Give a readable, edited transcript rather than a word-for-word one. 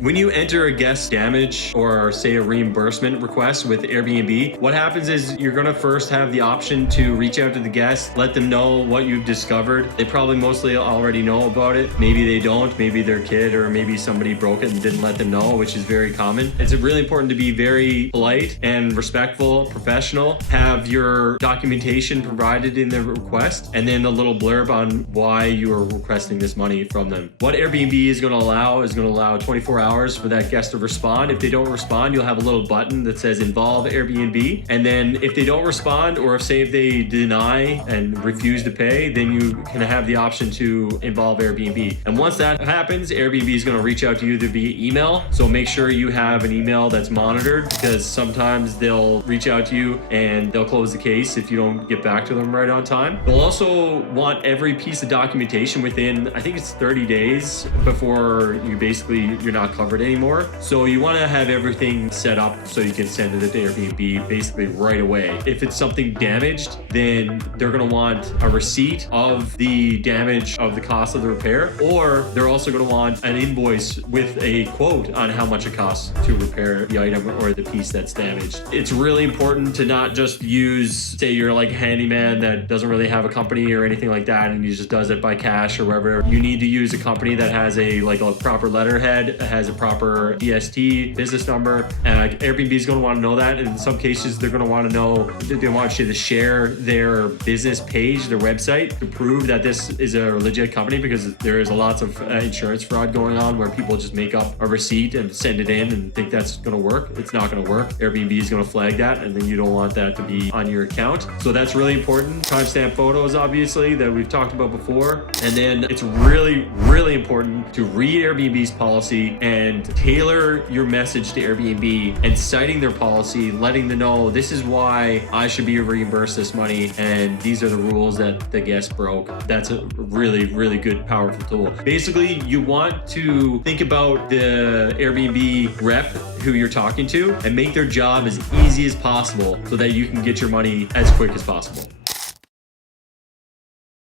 When you enter a guest damage or say a reimbursement request with Airbnb, what happens is you're going to first have the option to reach out to the guest, let them know what you've discovered. They probably mostly already know about it. Maybe they don't, maybe their kid or maybe somebody broke it and didn't let them know, which is very common. It's really important to be very polite and respectful, professional. Have your documentation provided in the request and then a little blurb on why you are requesting this money from them. What Airbnb is going to allow 24 hours for that guest to respond. If they don't respond, you'll have a little button that says involve Airbnb. And then if they don't respond, or if they deny and refuse to pay, then you can have the option to involve Airbnb. And once that happens, Airbnb is going to reach out to you either via email. So make sure you have an email that's monitored, because sometimes they'll reach out to you and they'll close the case if you don't get back to them right on time. They'll also want every piece of documentation within, I think it's 30 days before you're not covered anymore. So you want to have everything set up so you can send it to Airbnb basically right away. If it's something damaged, then they're going to want a receipt of the damage of the cost of the repair, or they're also going to want an invoice with a quote on how much it costs to repair the item or the piece that's damaged. It's really important to not just use, say you're like a handyman that doesn't really have a company or anything like that and he just does it by cash or wherever. You need to use a company that has a proper letterhead, has a proper BST, business number. Airbnb is going to want to know that. And in some cases, they're going to want to know, they want you to share their business page, their website, to prove that this is a legit company, because there is lots of insurance fraud going on where people just make up a receipt and send it in and think that's going to work. It's not going to work. Airbnb is going to flag that, and then you don't want that to be on your account. So that's really important. Timestamp photos, obviously, that we've talked about before. And then it's really, really important to read Airbnb's policy and tailor your message to Airbnb and citing their policy, letting them know this is why I should be reimbursed this money and these are the rules that the guest broke. That's a really, really good, powerful tool. Basically, you want to think about the Airbnb rep who you're talking to and make their job as easy as possible so that you can get your money as quick as possible.